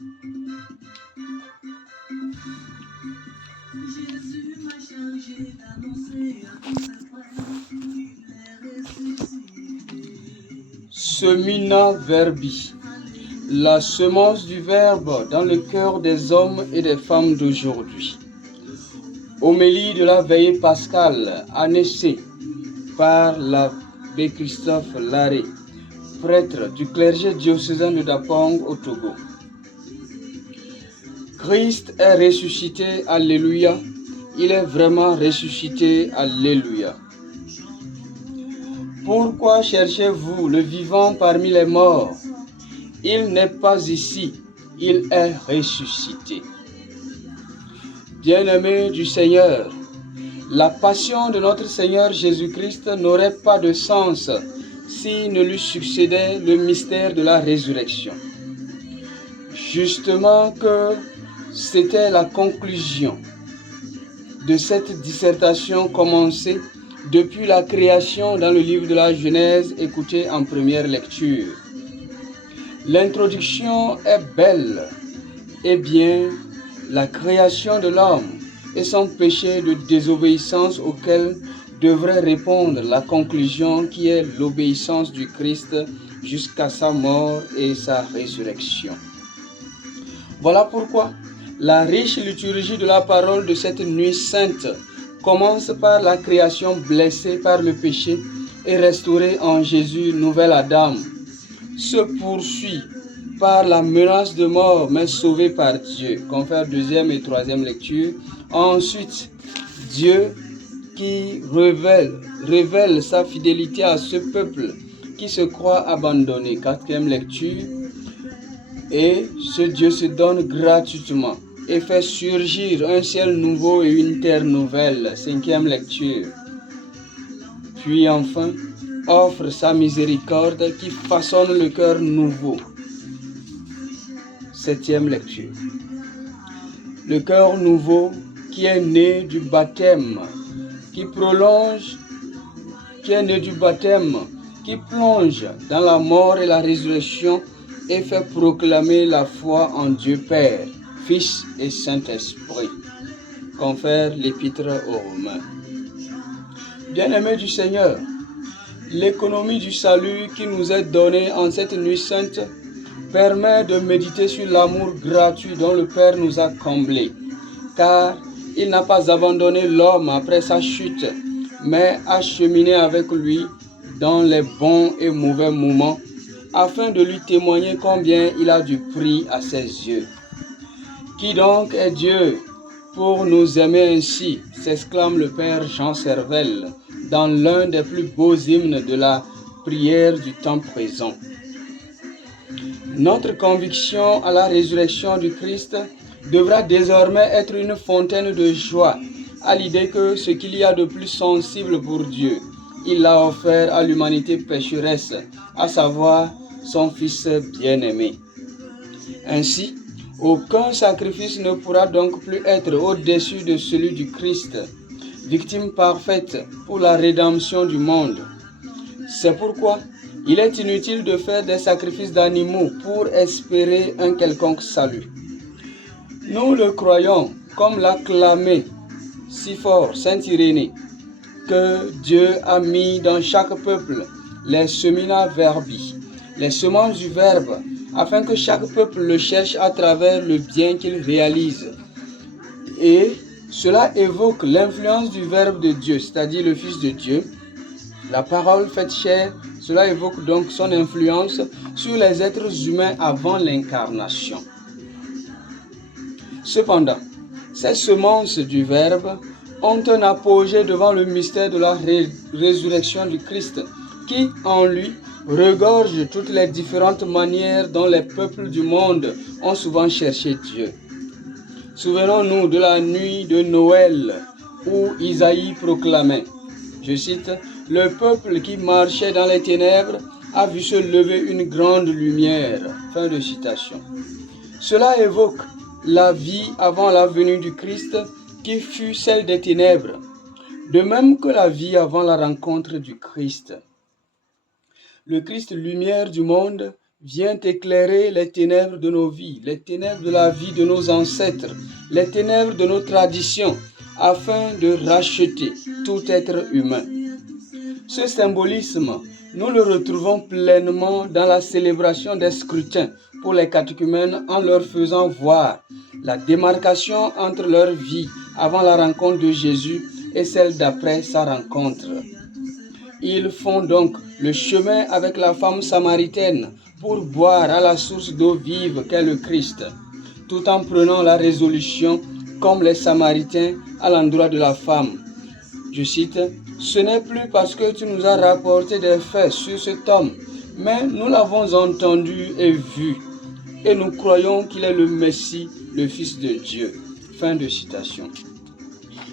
Jésus m'a chargé d'annoncer à tous ses frères qu'il est ressuscité. Semina Verbi, la semence du Verbe dans le cœur des hommes et des femmes d'aujourd'hui. Homélie de la veillée pascale, annoncée par l'abbé Christophe Larrey, prêtre du clergé diocésain de Dapong au Togo. Christ est ressuscité, alléluia. Il est vraiment ressuscité, alléluia. Pourquoi cherchez-vous le vivant parmi les morts? Il n'est pas ici, il est ressuscité. Bien-aimés du Seigneur, la passion de notre Seigneur Jésus-Christ n'aurait pas de sens si ne lui succédait le mystère de la résurrection. Justement que c'était la conclusion de cette dissertation commencée depuis la création dans le livre de la Genèse écoutée en première lecture. L'introduction est belle. Eh bien, la création de l'homme et son péché de désobéissance auquel devrait répondre la conclusion qui est l'obéissance du Christ jusqu'à sa mort et sa résurrection. Voilà pourquoi la riche liturgie de la parole de cette nuit sainte commence par la création blessée par le péché et restaurée en Jésus, nouvelle Adam, se poursuit par la menace de mort mais sauvée par Dieu, confère deuxième et troisième lecture. Ensuite, Dieu qui révèle sa fidélité à ce peuple qui se croit abandonné, quatrième lecture. Et ce Dieu se donne gratuitement et fait surgir un ciel nouveau et une terre nouvelle, cinquième lecture. Puis enfin, offre sa miséricorde qui façonne le cœur nouveau, septième lecture. Le cœur nouveau qui est né du baptême, qui est né du baptême, qui plonge dans la mort et la résurrection et fait proclamer la foi en Dieu Père, Fils et Saint-Esprit, confère l'épître aux Romains. Bien-aimés du Seigneur, l'économie du salut qui nous est donnée en cette nuit sainte permet de méditer sur l'amour gratuit dont le Père nous a comblés, car il n'a pas abandonné l'homme après sa chute, mais a cheminé avec lui dans les bons et mauvais moments, afin de lui témoigner combien il a du prix à ses yeux. Qui donc est Dieu pour nous aimer ainsi, s'exclame le Père Jean Servel dans l'un des plus beaux hymnes de la prière du temps présent. Notre conviction à la résurrection du Christ devra désormais être une fontaine de joie à l'idée que ce qu'il y a de plus sensible pour Dieu, il l'a offert à l'humanité pécheresse, à savoir son Fils bien-aimé. Ainsi, aucun sacrifice ne pourra donc plus être au-dessus de celui du Christ, victime parfaite pour la rédemption du monde. C'est pourquoi il est inutile de faire des sacrifices d'animaux pour espérer un quelconque salut. Nous le croyons, comme l'a clamé si fort saint Irénée, que Dieu a mis dans chaque peuple les semina verbi, les semences du Verbe, afin que chaque peuple le cherche à travers le bien qu'il réalise. Et cela évoque l'influence du Verbe de Dieu, c'est-à-dire le Fils de Dieu, la parole faite chair. Cela évoque donc son influence sur les êtres humains avant l'incarnation. Cependant, ces semences du Verbe ont un apogée devant le mystère de la résurrection du Christ, qui, en lui, regorge toutes les différentes manières dont les peuples du monde ont souvent cherché Dieu. Souvenons-nous de la nuit de Noël, où Isaïe proclamait, je cite, « Le peuple qui marchait dans les ténèbres a vu se lever une grande lumière. » Fin de citation. Cela évoque la vie avant la venue du Christ qui fut celle des ténèbres, de même que la vie avant la rencontre du Christ. Le Christ, lumière du monde, Viens éclairer les ténèbres de nos vies, les ténèbres de la vie de nos ancêtres, les ténèbres de nos traditions, afin de racheter tout être humain. Ce symbolisme, nous le retrouvons pleinement dans la célébration des scrutins pour les catéchumènes en leur faisant voir la démarcation entre leur vie avant la rencontre de Jésus et celle d'après sa rencontre. Ils font donc le chemin avec la femme samaritaine pour boire à la source d'eau vive qu'est le Christ, tout en prenant la résolution, comme les Samaritains, à l'endroit de la femme. Je cite, « Ce n'est plus parce que tu nous as rapporté des faits sur cet homme, mais nous l'avons entendu et vu, et nous croyons qu'il est le Messie, le Fils de Dieu. » Fin de citation.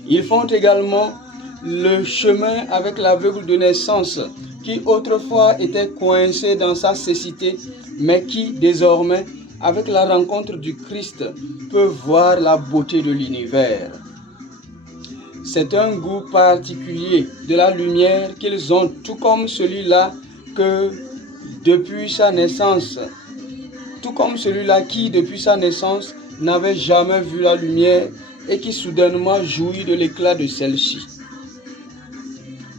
Ils font également le chemin avec l'aveugle de naissance, qui autrefois était coincé dans sa cécité, mais qui désormais, avec la rencontre du Christ, peut voir la beauté de l'univers. C'est un goût particulier de la lumière qu'ils ont, tout comme celui-là que depuis sa naissance, qui depuis sa naissance n'avait jamais vu la lumière et qui soudainement jouit de l'éclat de celle-ci.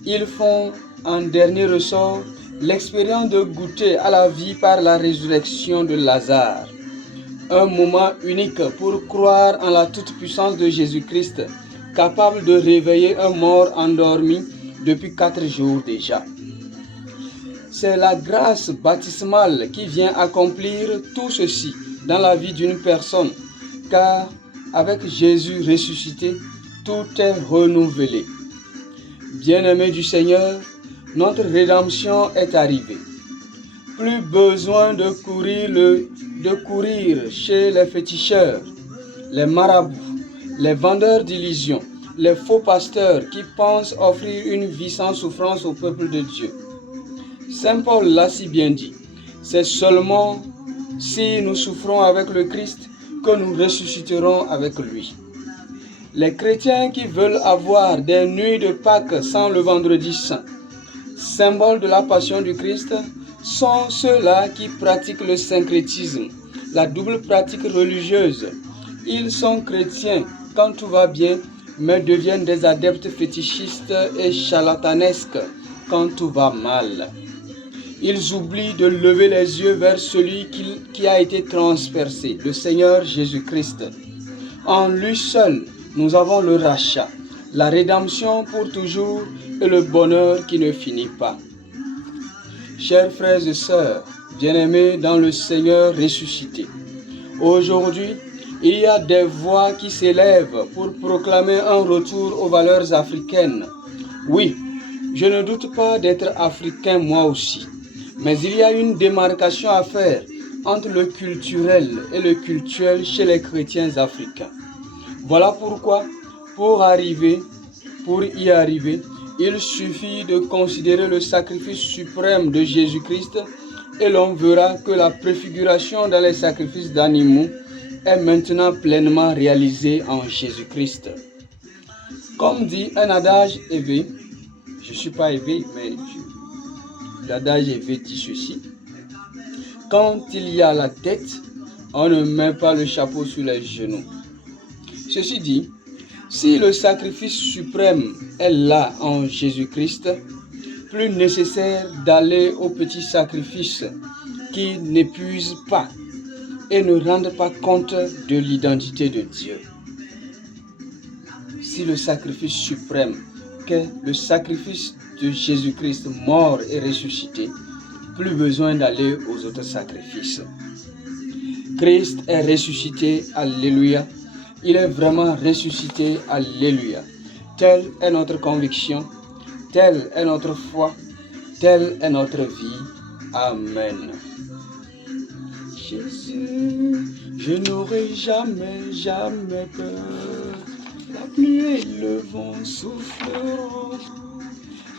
Ils font en dernier ressort l'expérience de goûter à la vie par la résurrection de Lazare. Un moment unique pour croire en la toute-puissance de Jésus-Christ, capable de réveiller un mort endormi depuis 4 jours déjà. C'est la grâce baptismale qui vient accomplir tout ceci dans la vie d'une personne, car avec Jésus ressuscité, tout est renouvelé. Bien-aimés du Seigneur, notre rédemption est arrivée. Plus besoin de courir chez les féticheurs, les marabouts, les vendeurs d'illusions, les faux pasteurs qui pensent offrir une vie sans souffrance au peuple de Dieu. Saint Paul l'a si bien dit, c'est seulement si nous souffrons avec le Christ que nous ressusciterons avec lui. Les chrétiens qui veulent avoir des nuits de Pâques sans le vendredi saint, symbole de la passion du Christ, sont ceux-là qui pratiquent le syncrétisme, la double pratique religieuse. Ils sont chrétiens quand tout va bien, mais deviennent des adeptes fétichistes et charlatanesques quand tout va mal. Ils oublient de lever les yeux vers celui qui a été transpercé, le Seigneur Jésus-Christ. En lui seul, nous avons le rachat, la rédemption pour toujours et le bonheur qui ne finit pas. Chers frères et sœurs, bien-aimés dans le Seigneur ressuscité, aujourd'hui, il y a des voix qui s'élèvent pour proclamer un retour aux valeurs africaines. Oui, je ne doute pas d'être africain moi aussi, mais il y a une démarcation à faire entre le culturel et le cultuel chez les chrétiens africains. Voilà pourquoi, pour y arriver, il suffit de considérer le sacrifice suprême de Jésus-Christ et l'on verra que la préfiguration dans les sacrifices d'animaux est maintenant pleinement réalisée en Jésus-Christ. Comme dit un adage éveillé, je ne suis pas éveillé, mais l'adage éveillé dit ceci. Quand il y a la tête, on ne met pas le chapeau sur les genoux. Ceci dit, si le sacrifice suprême est là en Jésus-Christ, plus nécessaire d'aller au petit sacrifice qui n'épuise pas et ne rende pas compte de l'identité de Dieu. Si le sacrifice suprême, qu'est le sacrifice de Jésus-Christ mort et ressuscité, plus besoin d'aller aux autres sacrifices. Christ est ressuscité, alléluia. Il est vraiment ressuscité, alléluia. Telle est notre conviction, telle est notre foi, telle est notre vie. Amen. Jésus, je n'aurai jamais peur. La pluie et le vent souffleront,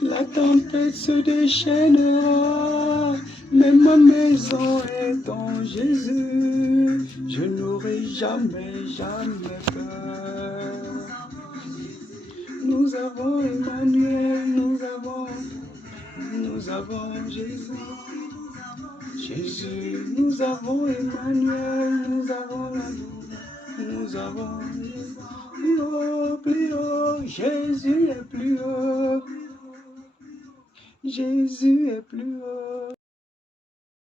la tempête se déchaînera, mais ma maison est en Jésus. Je n'aurai jamais peur. Nous avons Emmanuel, nous avons Jésus. Jésus, nous avons Emmanuel, nous avons l'amour, nous avons plus haut, Jésus est plus haut, Jésus est plus haut.